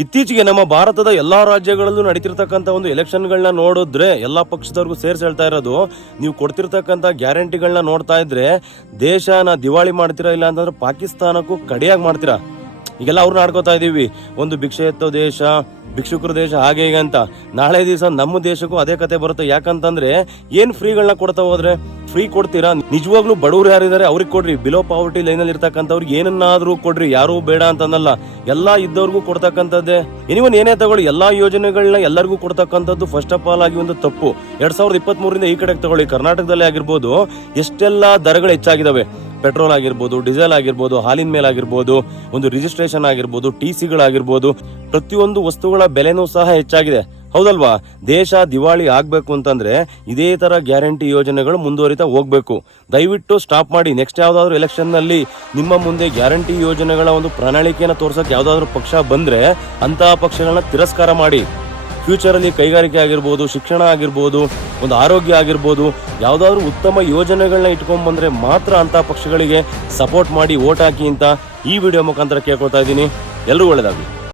ಇತ್ತೀಚೆಗೆ ನಮ್ಮ ಭಾರತದ ಎಲ್ಲಾ ರಾಜ್ಯಗಳಲ್ಲೂ ನಡೀತಿರ್ತಕ್ಕಂಥ ಒಂದು ಎಲೆಕ್ಷನ್ಗಳನ್ನ ನೋಡಿದ್ರೆ ಎಲ್ಲಾ ಪಕ್ಷದವ್ರಿಗೂ ಸೇರ್ಸಿ ಹೇಳ್ತಾ ಇರೋದು, ನೀವು ಕೊಡ್ತಿರ್ತಕ್ಕಂಥ ಗ್ಯಾರಂಟಿಗಳನ್ನ ನೋಡ್ತಾ ಇದ್ರೆ ದೇಶನ ದಿವಾಳಿ ಮಾಡ್ತೀರಾ, ಇಲ್ಲ ಅಂತಂದ್ರೆ ಪಾಕಿಸ್ತಾನಕ್ಕೂ ಕಡೆಯಾಗಿ ಮಾಡ್ತೀರಾ. ಈಗೆಲ್ಲ ಅವ್ರನ್ನ ಆಡ್ಕೋತಾ ಇದೀವಿ, ಒಂದು ಭಿಕ್ಷೆ ಎತ್ತೋ ದೇಶ, ಭಿಕ್ಷುಕರ ದೇಶ, ಹಾಗೆ ಹೀಗೆ ಅಂತ. ನಾಳೆ ದಿವಸ ನಮ್ಮ ದೇಶಕ್ಕೂ ಅದೇ ಕತೆ ಬರುತ್ತೆ. ಯಾಕಂತಂದ್ರೆ ಏನ್ ಫ್ರೀಗಳನ್ನ ಕೊಡ್ತಾ ಹೋದ್ರೆ ಫ್ರೀ ಕೊಡ್ತೀರಾ? ನಿಜವಾಗ್ಲೂ ಬಡವರು ಯಾರಿದ್ದಾರೆ ಅವ್ರಿಗೆ ಕೊಡ್ರಿ, ಬಿಲೋ ಪಾವರ್ಟಿ ಲೈನ್ ಅಲ್ಲಿ ಇರ್ತಕ್ಕಂಥವ್ರಿಗೆ ಏನನ್ನಾದ್ರೂ ಕೊಡ್ರಿ, ಯಾರು ಬೇಡ ಅಂತಂದಲ್ಲ. ಎಲ್ಲಾ ಇದ್ದವ್ರಿಗೂ ಕೊಡ್ತಕ್ಕಂಥದ್ದೇ. ಎನಿವನ್ ಏನೇ ತಗೊಳ್ಳಿ, ಎಲ್ಲಾ ಯೋಜನೆಗಳನ್ನ ಎಲ್ಲರಿಗೂ ಕೊಡ್ತಕ್ಕಂಥದ್ದು ಫಸ್ಟ್ ಆಫ್ ಆಲ್ ಆಗಿ ಒಂದು ತಪ್ಪು. 2023 ಈ ಕಡೆಗೆ ತಗೊಳ್ಳಿ, ಕರ್ನಾಟಕದಲ್ಲೇ ಆಗಿರ್ಬೋದು ಎಷ್ಟೆಲ್ಲಾ ದರಗಳು ಹೆಚ್ಚಾಗಿದಾವೆ. ಪೆಟ್ರೋಲ್ ಆಗಿರ್ಬೋದು, ಡೀಸೆಲ್ ಆಗಿರ್ಬೋದು, ಹಾಲಿನ ಮೇಲೆ ಆಗಿರ್ಬೋದು, ಒಂದು ರಿಜಿಸ್ಟ್ರೇಷನ್ ಆಗಿರ್ಬೋದು, TCಗಳಾಗಿರ್ಬೋದು, ಪ್ರತಿಯೊಂದು ವಸ್ತುಗಳ ಬೆಲೆನೂ ಸಹ ಹೆಚ್ಚಾಗಿದೆ. ಹೌದಲ್ವಾ? ದೇಶ ದಿವಾಳಿ ಆಗ್ಬೇಕು ಅಂತಂದ್ರೆ ಇದೇ ತರ ಗ್ಯಾರಂಟಿ ಯೋಜನೆಗಳು ಮುಂದುವರಿತಾ ಹೋಗ್ಬೇಕು. ದಯವಿಟ್ಟು ಸ್ಟಾಪ್ ಮಾಡಿ. ನೆಕ್ಸ್ಟ್ ಯಾವ್ದಾದ್ರು ಎಲೆಕ್ಷನ್ ನಲ್ಲಿ ನಿಮ್ಮ ಮುಂದೆ ಗ್ಯಾರಂಟಿ ಯೋಜನೆಗಳ ಒಂದು ಪ್ರಣಾಳಿಕೆಯನ್ನು ತೋರ್ಸಕ್ ಯಾವ್ದಾದ್ರು ಪಕ್ಷ ಬಂದ್ರೆ ಅಂತಹ ಪಕ್ಷಗಳನ್ನ ತಿರಸ್ಕಾರ ಮಾಡಿ. ಫ್ಯೂಚರ್ ಅಲ್ಲಿ ಕೈಗಾರಿಕೆ ಆಗಿರ್ಬೋದು, ಶಿಕ್ಷಣ ಆಗಿರ್ಬೋದು, ಒಂದು ಆರೋಗ್ಯ ಆಗಿರ್ಬೋದು, ಯಾವ್ದಾದ್ರು ಉತ್ತಮ ಯೋಜನೆಗಳನ್ನ ಇಟ್ಕೊಂಡ್ ಬಂದ್ರೆ ಮಾತ್ರ ಅಂತ ಪಕ್ಷಗಳಿಗೆ ಸಪೋರ್ಟ್ ಮಾಡಿ, ವೋಟ್ ಹಾಕಿ ಅಂತ ಈ ವಿಡಿಯೋ ಮುಖಾಂತರ ಕೇಳ್ಕೊತಾ ಇದ್ದೀನಿ. ಎಲ್ಲರೂ ಒಳ್ಳೆದಾಗಲಿ.